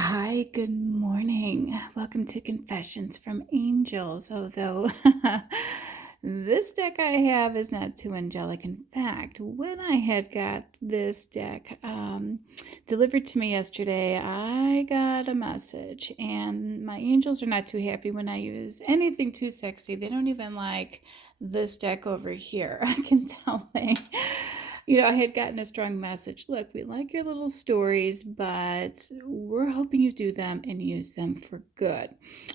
Hi, good morning. Welcome to Confessions from Angels. Although this deck I have is not too angelic. In fact, when I had got this deck delivered to me yesterday, I got a message, and my angels are not too happy when I use anything too sexy. They don't even like this deck over here. I can tell I had gotten a strong message. Look, we like your little stories, but we're hoping you do them and use them for good.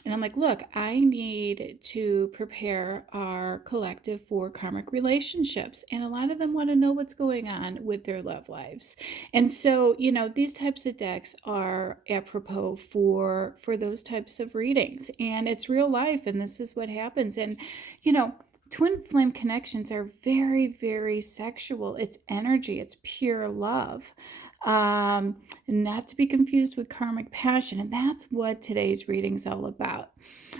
And I'm like, look, I need to prepare our collective for karmic relationships. And a lot of them want to know what's going on with their love lives. And so, these types of decks are apropos for those types of readings. And it's real life, and this is what happens. And, twin flame connections are very, very sexual. It's energy, it's pure love. Not to be confused with karmic passion. And that's what today's reading is all about.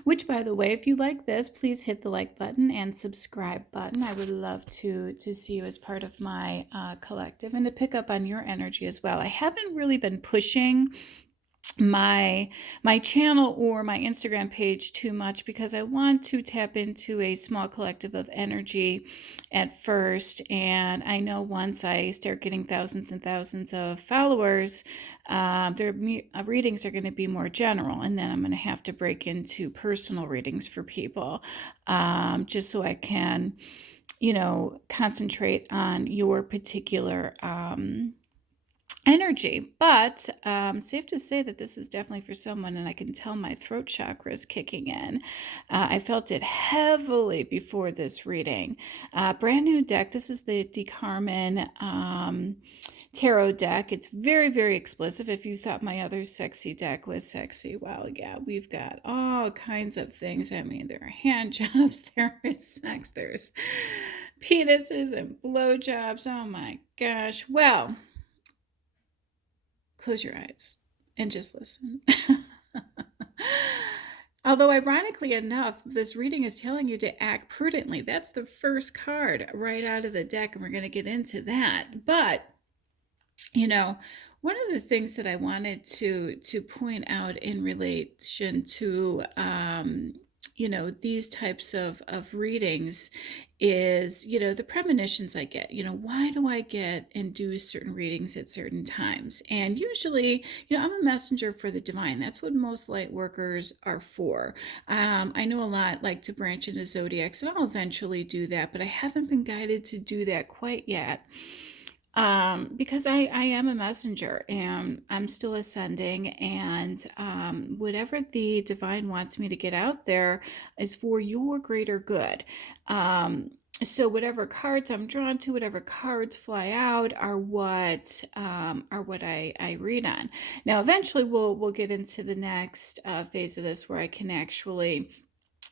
Which, by the way, if you like this, please hit the like button and subscribe button. I would love to see you as part of my collective and to pick up on your energy as well. I haven't really been pushing my channel or my Instagram page too much because I want to tap into a small collective of energy at first, and I know once I start getting thousands and thousands of followers, their readings are going to be more general, and then I'm going to have to break into personal readings for people, just so I can concentrate on your particular energy. But safe to say that this is definitely for someone, and I can tell my throat chakra is kicking in. I felt it heavily before this reading. Brand new deck. This is the Carmen tarot deck. It's very, very explicit. If you thought my other sexy deck was sexy, well, yeah, we've got all kinds of things. I mean, there are hand jobs, there is sex, there's penises and blowjobs. Oh my gosh. Well, close your eyes and just listen. Although, ironically enough, this reading is telling you to act prudently. That's the first card right out of the deck, and we're going to get into that. But, one of the things that I wanted to point out in relation to these types of readings is, the premonitions I get. Why do I get and do certain readings at certain times? And usually, I'm a messenger for the divine. That's what most light workers are for. I know a lot like to branch into zodiacs, and I'll eventually do that, but I haven't been guided to do that quite yet. Because I am a messenger, and I'm still ascending, and whatever the divine wants me to get out there is for your greater good. So whatever cards I'm drawn to, whatever cards fly out are what I read on. Now, eventually we'll get into the next phase of this where I can actually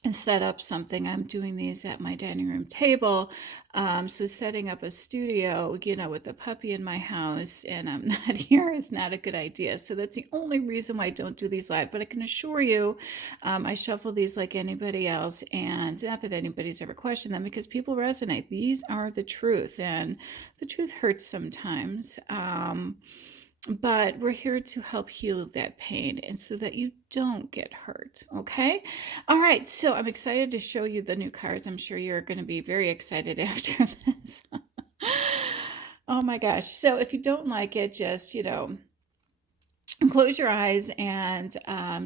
set up something. I'm doing these at my dining room table. So setting up a studio, with a puppy in my house and I'm not here is not a good idea. So that's the only reason why I don't do these live. But I can assure you, I shuffle these like anybody else. And not that anybody's ever questioned them, because people resonate. These are the truth, and the truth hurts sometimes. But we're here to help heal that pain and so that you don't get hurt. Okay. All right. So I'm excited to show you the new cards. I'm sure you're going to be very excited after this. Oh my gosh. So if you don't like it, just, close your eyes and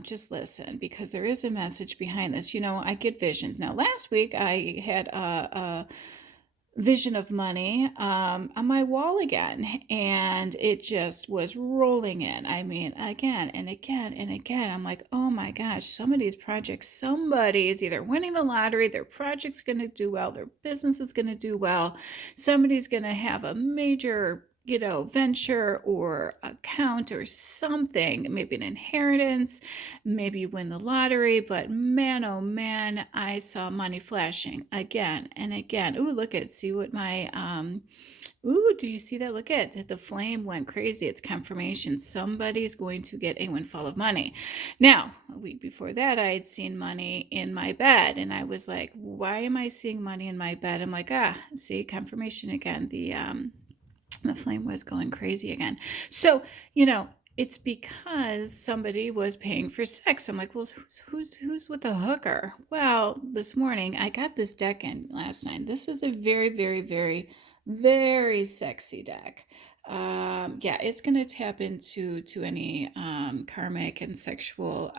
just listen, because there is a message behind this. I get visions. Now, last week I had a vision of money on my wall again, and it just was rolling in. I mean, again and again and again. I'm like, oh my gosh, some of these projects, somebody is either winning the lottery, their project's going to do well, their business is going to do well, somebody's going to have a major venture or account or something, maybe an inheritance, maybe you win the lottery. But man, oh man, I saw money flashing again and again. Ooh, look at, see what my, ooh, do you see that? Look at the flame went crazy. It's confirmation. Somebody's going to get a windfall of money. Now, a week before that, I had seen money in my bed, and I was like, why am I seeing money in my bed? I'm like, see, confirmation again. The flame was going crazy again. So, it's because somebody was paying for sex. I'm like, well, who's with a hooker? Well, this morning I got this deck in last night. This is a very, very, very, very sexy deck. Yeah, it's going to tap into any karmic and sexual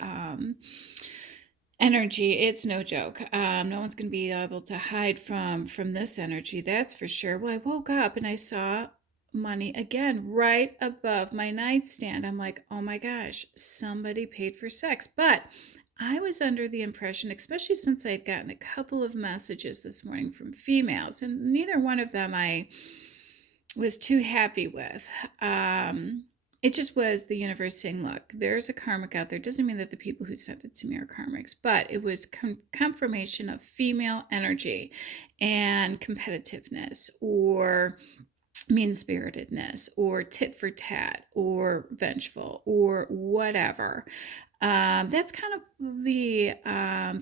energy. It's no joke. No one's going to be able to hide from this energy, that's for sure. Well, I woke up and I saw money again right above my nightstand. I'm like, oh my gosh, somebody paid for sex. But I was under the impression, especially since I'd gotten a couple of messages this morning from females, and neither one of them I was too happy with. It just was the universe saying, look, there's a karmic out there. Doesn't mean that the people who sent it to me are karmics, but it was confirmation of female energy and competitiveness, or mean-spiritedness, or tit for tat, or vengeful, or whatever. That's kind of the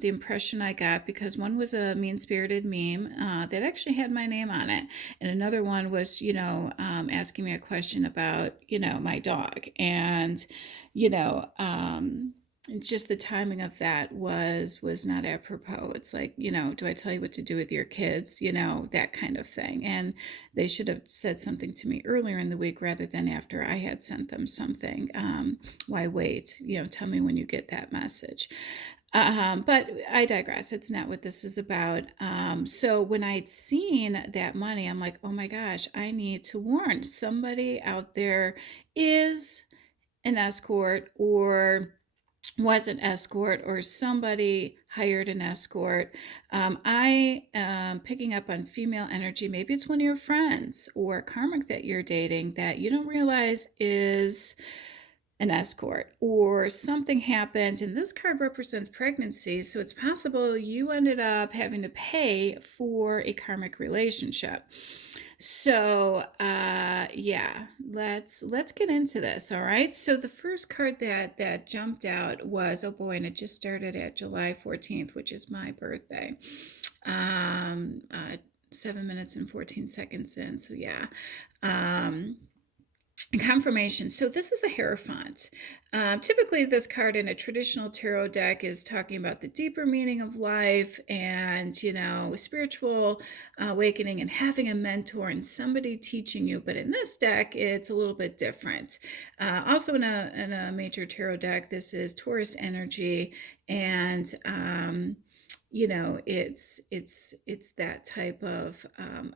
impression I got, because one was a mean-spirited meme that actually had my name on it, and another one was, asking me a question about, my dog, and you know, just the timing of that was not apropos. It's like, do I tell you what to do with your kids? That kind of thing. And they should have said something to me earlier in the week rather than after I had sent them something. Why wait? Tell me when you get that message. But I digress. It's not what this is about. So when I'd seen that money, I'm like, oh my gosh, I need to warn somebody out there is an escort, or was an escort, or somebody hired an escort. I am picking up on female energy. Maybe it's one of your friends or a karmic that you're dating that you don't realize is an escort, or something happened, and this card represents pregnancy, so it's possible you ended up having to pay for a karmic relationship. So yeah, let's get into this. All right, so the first card that jumped out was, oh boy, and it just started at July 14th, which is my birthday. 7 minutes and 14 seconds in, so yeah. Confirmation. So this is the Hierophant. Typically, this card in a traditional tarot deck is talking about the deeper meaning of life, and spiritual awakening, and having a mentor and somebody teaching you. But in this deck, it's a little bit different. Also, in a major tarot deck, this is Taurus energy, and it's that type of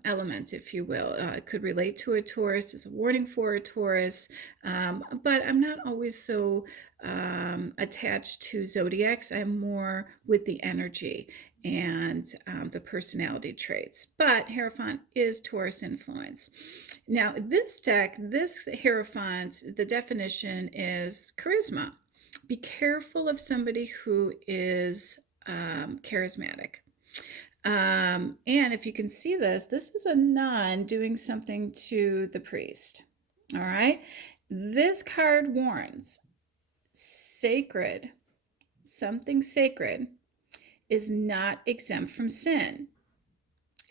element, if you will. It could relate to a Taurus, as a warning for a Taurus, but I'm not always so attached to zodiacs. I'm more with the energy and the personality traits. But Hierophant is Taurus influence. Now, this deck, this Hierophant, the definition is charisma. Be careful of somebody who is charismatic. And if you can see this is a nun doing something to the priest. All right. This card warns sacred, something sacred is not exempt from sin.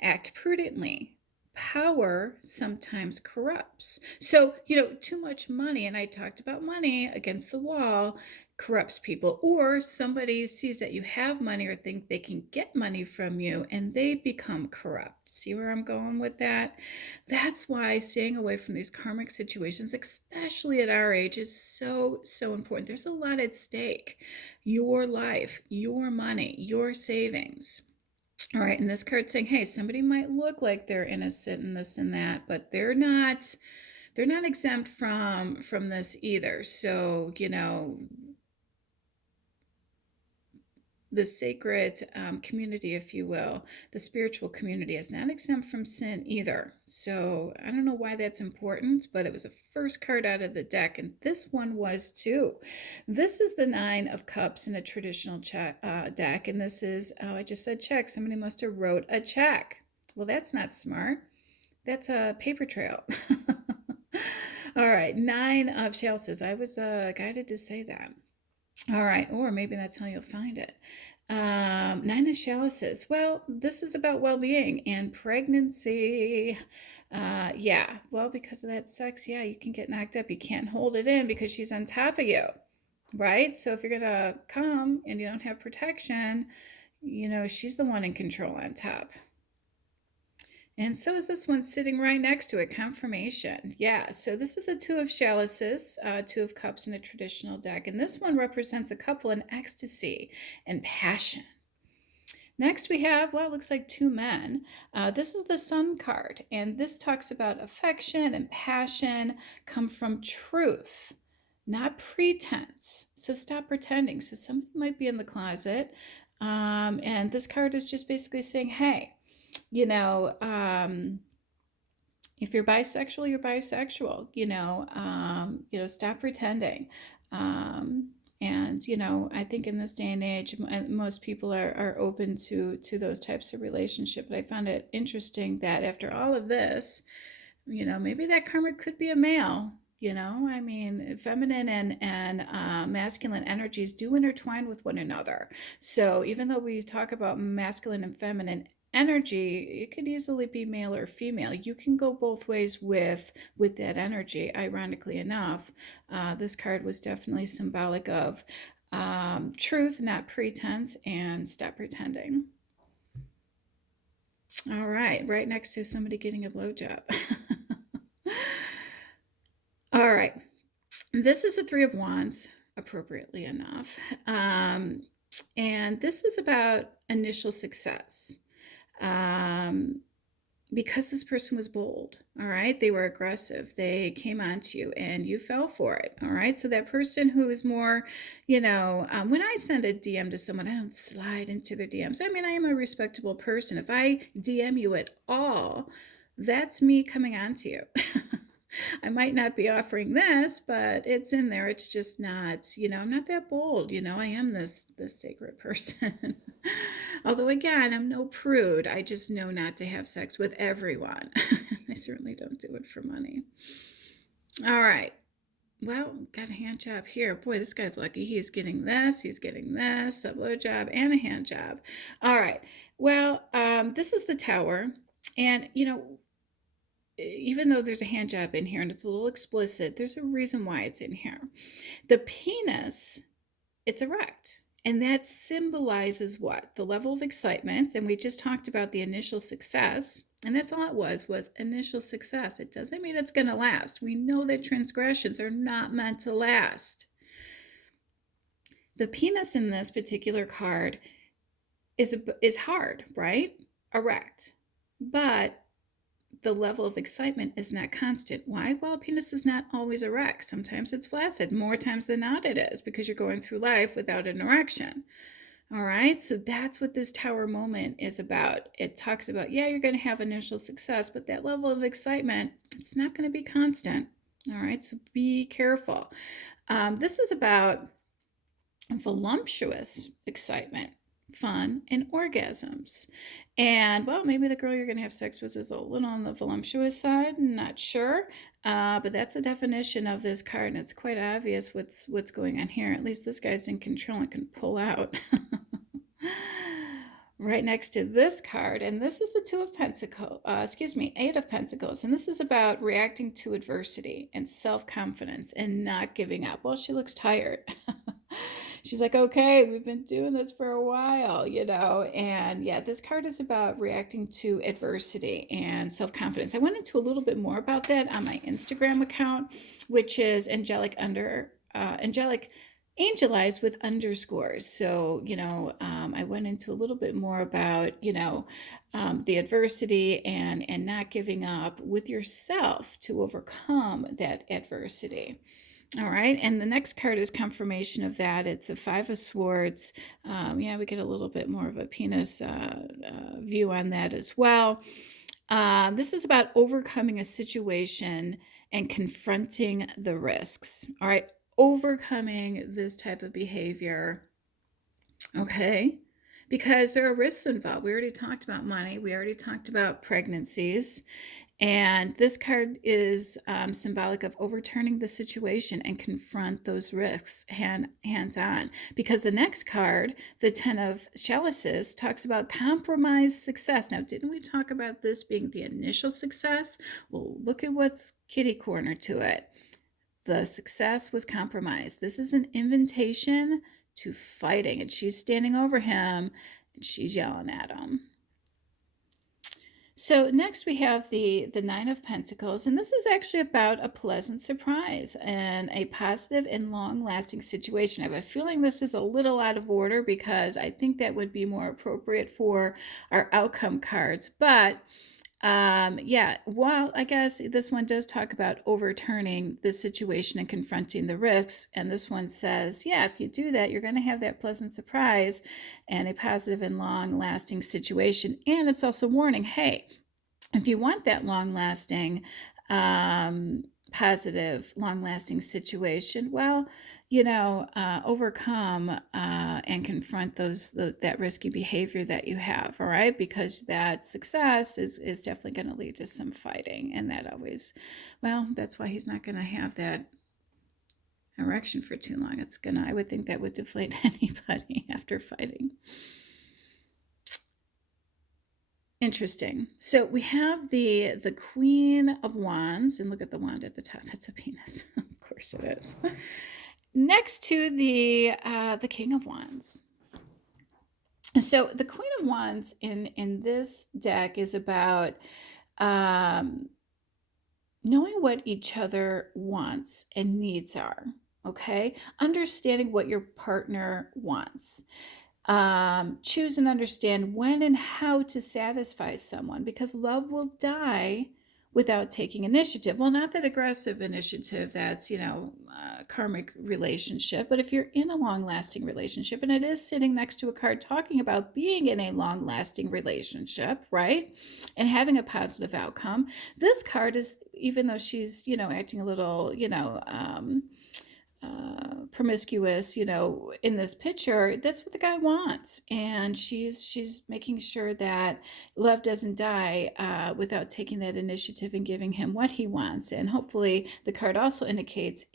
Act prudently. Power sometimes corrupts. So, too much money, and I talked about money against the wall, corrupts people. Or somebody sees that you have money or think they can get money from you, and they become corrupt. See where I'm going with that? That's why staying away from these karmic situations, especially at our age, is so, so important. There's a lot at stake. Your life, your money, your savings. All right, and this card's saying, hey, somebody might look like they're innocent in this and that, but they're not exempt from this either. So, the sacred community, if you will, the spiritual community, is not exempt from sin either. So I don't know why that's important, but it was the first card out of the deck, and this one was too. This is the Nine of Cups in a traditional deck, and this is, oh, I just said check. Somebody must have wrote a check. Well, that's not smart. That's a paper trail. All right, Nine of Chalices. I was guided to say that. All right, or maybe that's how you'll find it. Nine of chalices. Well, this is about well-being and pregnancy. Yeah, well, because of that sex, yeah, you can get knocked up. You can't hold it in because she's on top of you, right? So if you're gonna come and you don't have protection, she's the one in control on top. And so is this one sitting right next to it, confirmation. Yeah, so this is the Two of Chalices, Two of Cups in a traditional deck. And this one represents a couple in ecstasy and passion. Next we have, well, it looks like two men. This is the Sun card, and this talks about affection and passion come from truth, not pretense. So stop pretending. So somebody might be in the closet, and this card is just basically saying, hey, you know, if you're bisexual, you're bisexual. Stop pretending. And I think in this day and age, most people are open to those types of relationship. But I found it interesting that after all of this, maybe that karmic could be a male. I mean, feminine and masculine energies do intertwine with one another. So even though we talk about masculine and feminine energy, it could easily be male or female. You can go both ways with that energy. Ironically enough, this card was definitely symbolic of truth, not pretense, and stop pretending. All right next to somebody getting a blowjob. All right, this is a Three of Wands, appropriately enough. And this is about initial success. Because this person was bold, all right? They were aggressive. They came onto you and you fell for it, all right? So that person who is more, when I send a DM to someone, I don't slide into their DMs. I mean, I am a respectable person. If I DM you at all, that's me coming onto you. I might not be offering this, but it's in there. It's just not, I'm not that bold. I am this sacred person. Although again, I'm no prude. I just know not to have sex with everyone. I certainly don't do it for money. All right. Well, got a hand job here. Boy, this guy's lucky. He's getting this, a blowjob, and a hand job. All right. Well, this is the Tower. And, even though there's a hand job in here and it's a little explicit, there's a reason why it's in here. The penis, it's erect. And that symbolizes what? The level of excitement. And we just talked about the initial success. And that's all it was initial success. It doesn't mean it's going to last. We know that transgressions are not meant to last. The penis in this particular card is hard, right? Erect. But the level of excitement is not constant. Why? Well, penis is not always erect. Sometimes it's flaccid. More times than not it is, because you're going through life without an erection. All right, so that's what this Tower moment is about. It talks about, yeah, you're going to have initial success, but that level of excitement, it's not going to be constant. All right, so be careful. This is about voluptuous excitement, fun, and orgasms. And, well, maybe the girl you're going to have sex with is a little on the voluptuous side. Not sure. But that's a definition of this card, and it's quite obvious what's going on here. At least this guy's in control and can pull out. Right next to this card, and this is the Eight of Pentacles. And this is about reacting to adversity and self-confidence and not giving up. Well, she looks tired. She's like, okay, we've been doing this for a while, and yeah, this card is about reacting to adversity and self-confidence. I went into a little bit more about that on my Instagram account, which is angelized with underscores. So, I went into a little bit more about, the adversity and not giving up with yourself to overcome that adversity. All right, and the next card is confirmation of that. It's a Five of Swords. We get a little bit more of a penis view on that as well. This is about overcoming a situation and confronting the risks. All right, overcoming this type of behavior. Okay, because there are risks involved. We already talked about money. We already talked about pregnancies. And this card is symbolic of overturning the situation and confront those risks hands on. Because the next card, the Ten of Chalices, talks about compromise success. Now, didn't we talk about this being the initial success? Well, look at what's kitty corner to it. The success was compromised. This is an invitation to fighting, and she's standing over him and she's yelling at him. So next we have the Nine of Pentacles, and this is actually about a pleasant surprise and a positive and long-lasting situation. I have a feeling this is a little out of order because I think that would be more appropriate for our outcome cards. But yeah, well, I guess this one does talk about overturning the situation and confronting the risks. And this one says, yeah, if you do that, you're going to have that pleasant surprise and a positive and long-lasting situation. And it's also warning, hey, if you want that long-lasting, positive, long-lasting situation, well, overcome and confront that risky behavior that you have, all right? Because that success is definitely going to lead to some fighting, and that always, well, that's why he's not going to have that erection for too long. I would think that would deflate anybody after fighting. Interesting. So we have the Queen of Wands, and look at the wand at the top. That's a penis. Of course it is. Next to the King of Wands. So the Queen of Wands in this deck is about knowing what each other wants and needs are. Okay, understanding what your partner wants. Choose and understand when and how to satisfy someone, because love will die without taking initiative. Well, not that aggressive initiative that's, karmic relationship, but if you're in a long-lasting relationship, and it is sitting next to a card talking about being in a long-lasting relationship, right, and having a positive outcome, this card is, even though she's, acting a little, promiscuous, in this picture, that's what the guy wants, and she's making sure that love doesn't die without taking that initiative and giving him what he wants. And hopefully the card also indicates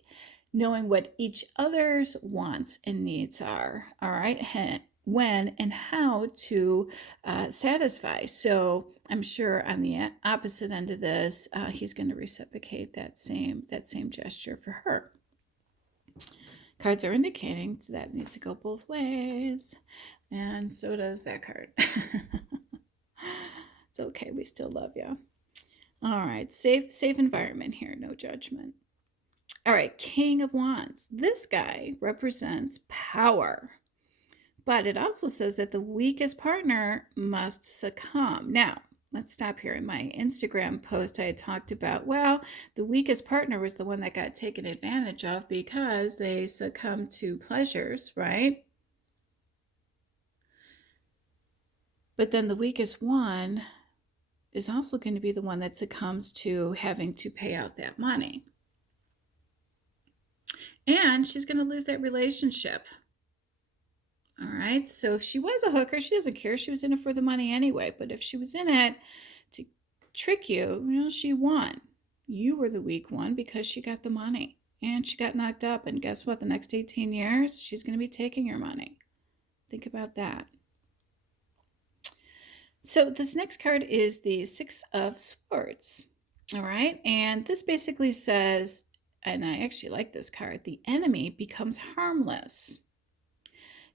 knowing what each other's wants and needs are, all right, when and how to satisfy. So I'm sure on the opposite end of this, he's going to reciprocate that same gesture for her. Cards are indicating that it needs to go both ways, and so does that card. It's okay, we still love you. All right, safe environment here, no judgment. All right, King of Wands. This guy represents power, but it also says that the weakest partner must succumb. Now, let's stop here. In my Instagram post, I had talked about, well, the weakest partner was the one that got taken advantage of because they succumbed to pleasures, right? But then the weakest one is also going to be the one that succumbs to having to pay out that money. And she's going to lose that relationship. All right, so if she was a hooker, she doesn't care. She was in it for the money anyway. But if she was in it to trick you, she won. You were the weak one because she got the money. And she got knocked up. And guess what? The next 18 years, she's going to be taking your money. Think about that. So this next card is the Six of Swords. All right, and this basically says, and I actually like this card, the enemy becomes harmless.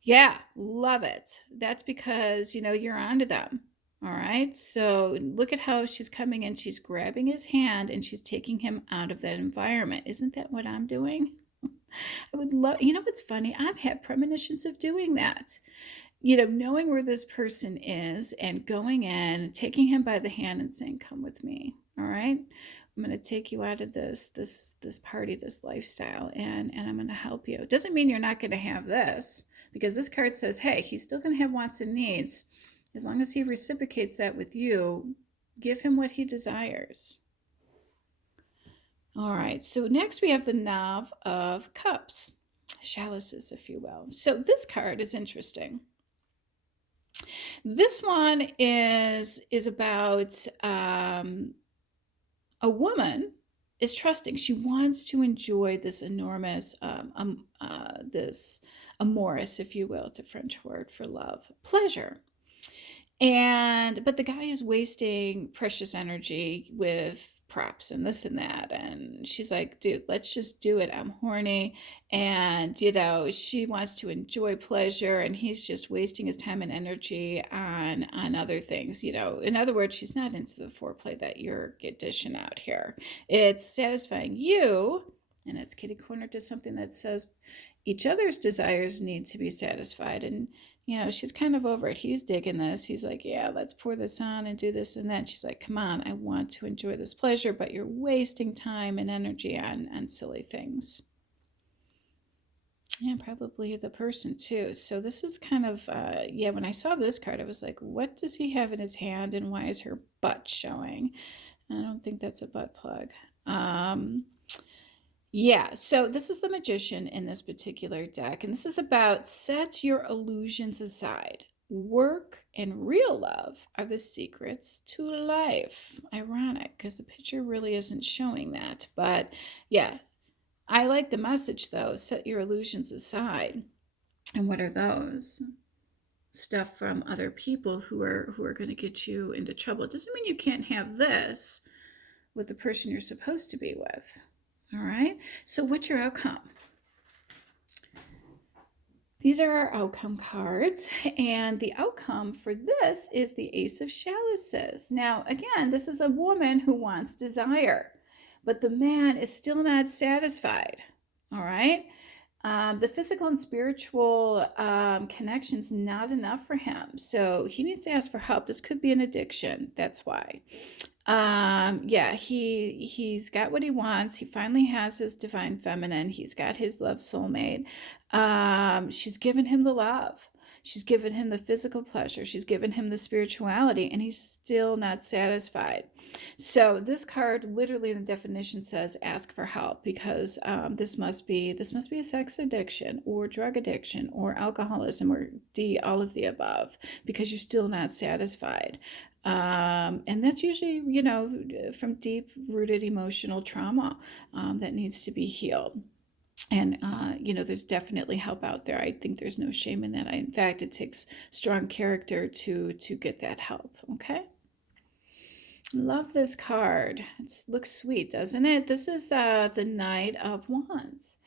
Yeah, love it. That's because, you're onto them. All right. So look at how she's coming in. She's grabbing his hand and she's taking him out of that environment. Isn't that what I'm doing? I would love, what's funny? I've had premonitions of doing that. Knowing where this person is and going in, taking him by the hand and saying, come with me. All right. I'm going to take you out of this party, this lifestyle, and I'm going to help you. It doesn't mean you're not going to have this, because this card says, hey, he's still going to have wants and needs. As long as he reciprocates that with you, give him what he desires. All right, so next we have the Knave of Cups, chalices, if you will. So this card is interesting. This one is about A woman is trusting. She wants to enjoy this enormous, this amorous, if you will, it's a French word for love, pleasure. But the guy is wasting precious energy with props and this and that. And she's like, dude, let's just do it. I'm horny. And, she wants to enjoy pleasure, and he's just wasting his time and energy on other things. In other words, she's not into the foreplay that you're dishing out here. It's satisfying you, and it's kitty corner to something that says each other's desires need to be satisfied. And she's kind of over it. He's digging this. He's like, yeah, let's pour this on and do this and that. She's like, come on, I want to enjoy this pleasure, but you're wasting time and energy on silly things. Yeah, probably the person too. So this is kind of, when I saw this card, I was like, what does he have in his hand, and why is her butt showing? I don't think that's a butt plug. Yeah, so this is the Magician in this particular deck, and this is about set your illusions aside. Work and real love are the secrets to life. Ironic, because the picture really isn't showing that. But yeah, I like the message though. Set your illusions aside. And what are those? Stuff from other people who are going to get you into trouble. It doesn't mean you can't have this with the person you're supposed to be with. All right, so what's your outcome? These are our outcome cards, and the outcome for this is the Ace of Chalices. Now, again, this is a woman who wants desire, but the man is still not satisfied. All right, the physical and spiritual connection's not enough for him, so he needs to ask for help. This could be an addiction. That's why. He's got what he wants. He finally has his divine feminine. He's got his love soulmate. She's given him the love. She's given him the physical pleasure. She's given him the spirituality, and he's still not satisfied. So this card literally in the definition says ask for help, because this must be a sex addiction or drug addiction or alcoholism or all of the above, because you're still not satisfied. And that's usually, from deep-rooted emotional trauma that needs to be healed. And, there's definitely help out there. I think there's no shame in that. In fact, it takes strong character to get that help, okay? Love this card. It looks sweet, doesn't it? This is the Knight of Wands.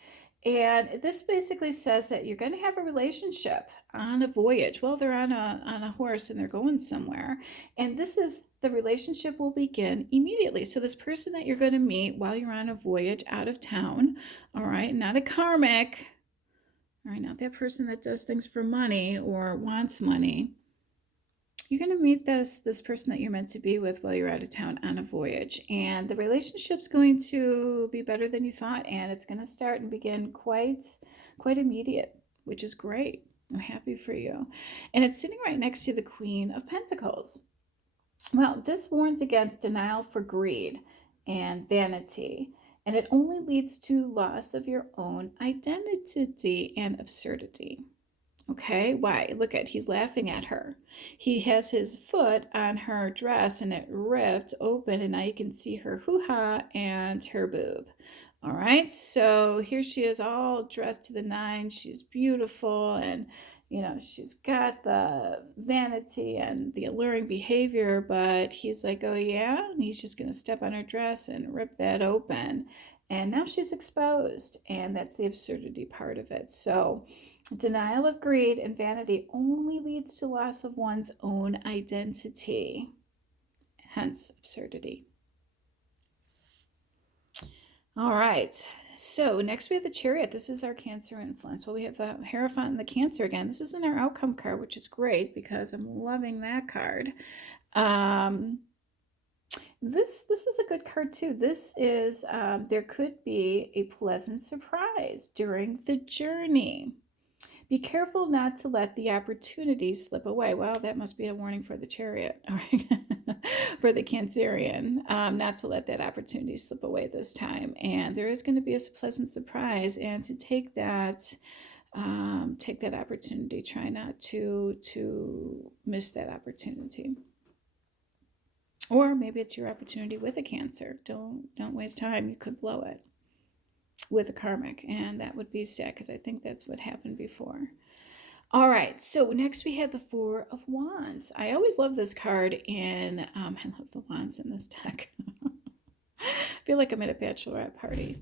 And this basically says that you're going to have a relationship on a voyage. Well, they're on a horse and they're going somewhere. And the relationship will begin immediately. So this person that you're going to meet while you're on a voyage out of town, all right, not a karmic, all right, not that person that does things for money or wants money. You're going to meet this person that you're meant to be with while you're out of town on a voyage, and the relationship's going to be better than you thought, and it's going to start and begin quite immediate, which is great. I'm happy for you. And it's sitting right next to the Queen of Pentacles. Well, this warns against denial for greed and vanity, and it only leads to loss of your own identity and absurdity. Okay, why? Look he's laughing at her. He has his foot on her dress and it ripped open, and now you can see her hoo-ha and her boob. All right, so here she is all dressed to the nines. She's beautiful, and she's got the vanity and the alluring behavior, but he's like, oh yeah, and he's just gonna step on her dress and rip that open. And now she's exposed, and that's the absurdity part of it. So denial of greed and vanity only leads to loss of one's own identity, hence absurdity. All right, so next we have the Chariot. This is our Cancer influence. Well, we have the Hierophant and the Cancer again. This isn't our outcome card, which is great because I'm loving that card. This is a good card too. This is, there could be a pleasant surprise during the journey. Be careful not to let the opportunity slip away. Well, that must be a warning for the Chariot, for the Cancerian, not to let that opportunity slip away this time. And there is going to be a pleasant surprise, and to take that opportunity. Try not to miss that opportunity. Or maybe it's your opportunity with a Cancer. Don't waste time. You could blow it with a karmic, and that would be sad because I think that's what happened before. All right, so next we have the Four of Wands. I always love this card in, I love the wands in this deck. I feel like I'm at a bachelorette party.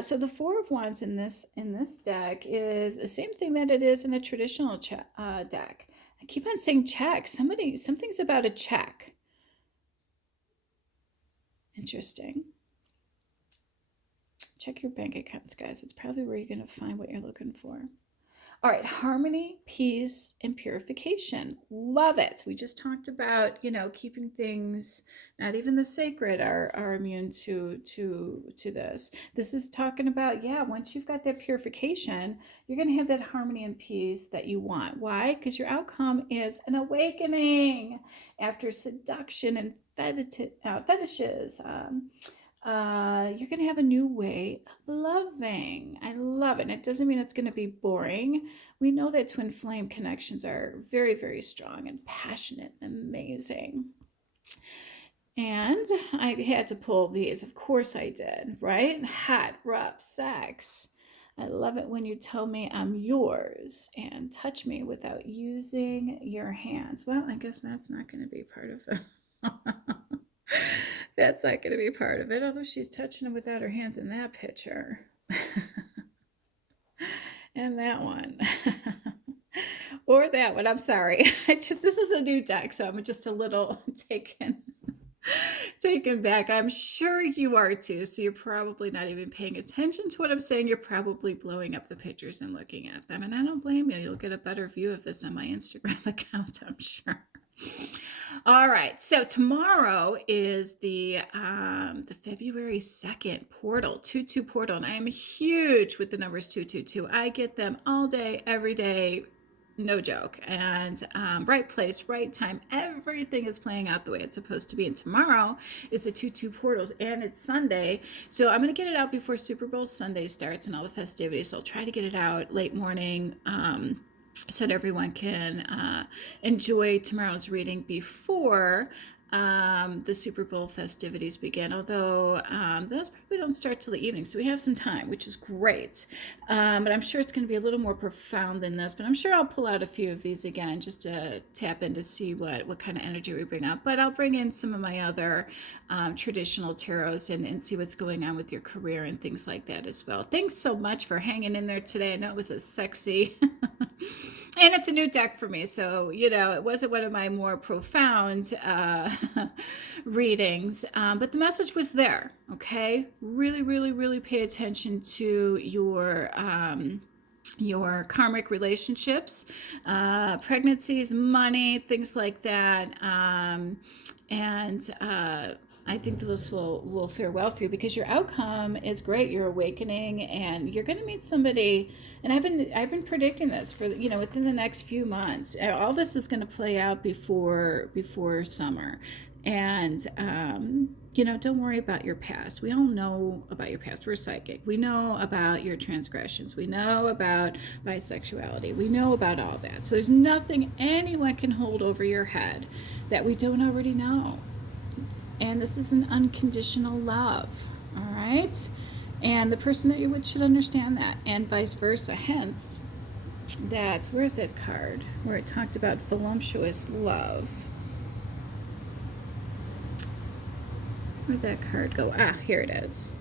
So the Four of Wands in this deck is the same thing that it is in a traditional deck. I keep on saying check. Something's about a check. Interesting. Check your bank accounts, guys. It's probably where you're going to find what you're looking for. All right, harmony, peace, and purification. Love it. We just talked about, keeping things, not even the sacred are immune to this. This is talking about, once you've got that purification, you're going to have that harmony and peace that you want. Why? Because your outcome is an awakening after seduction and fetishes. You're going to have a new way of loving. I love it. And it doesn't mean it's going to be boring. We know that twin flame connections are very, very strong and passionate and amazing. And I had to pull these. Of course I did, right? Hot, rough sex. I love it when you tell me I'm yours and touch me without using your hands. Well, I guess that's not going to be part of it. That's not going to be part of it, although she's touching him without her hands in that picture. And that one. Or that one, I'm sorry. This is a new deck, so I'm just a little taken back. I'm sure you are too, so you're probably not even paying attention to what I'm saying. You're probably blowing up the pictures and looking at them, and I don't blame you. You'll get a better view of this on my Instagram account, I'm sure. All right, so tomorrow is the February 2nd portal, 2-2 portal, and I am huge with the numbers 222. I get them all day, every day, no joke. And right place, right time, everything is playing out the way it's supposed to be. And tomorrow is the 2-2 portals, and it's Sunday, so I'm going to get it out before Super Bowl Sunday starts and all the festivities. So I'll try to get it out late morning, so that everyone can enjoy tomorrow's reading before the Super Bowl festivities begin, although those probably don't start till the evening, so we have some time, which is great. But I'm sure it's going to be a little more profound than this, but I'm sure I'll pull out a few of these again just to tap in to see what kind of energy we bring up. But I'll bring in some of my other traditional tarots and see what's going on with your career and things like that as well. Thanks so much for hanging in there today. I know it was a sexy and it's a new deck for me, so it wasn't one of my more profound readings, but the message was there. Okay, really, really, really pay attention to your karmic relationships, pregnancies, money, things like that, and I think this will fare well for you because your outcome is great. You're awakening, and you're going to meet somebody. And I've been predicting this for within the next few months. All this is going to play out before summer, and don't worry about your past. We all know about your past. We're psychic. We know about your transgressions. We know about bisexuality. We know about all that. So there's nothing anyone can hold over your head that we don't already know. And this is an unconditional love, all right? And the person that you're with should understand that, and vice versa. Hence, where's that card where it talked about voluptuous love? Where'd that card go? Here it is.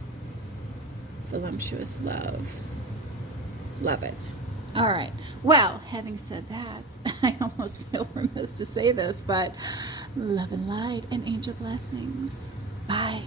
Voluptuous love. Love it. All right. Well, having said that, I almost feel remiss to say this, but love and light and angel blessings. Bye.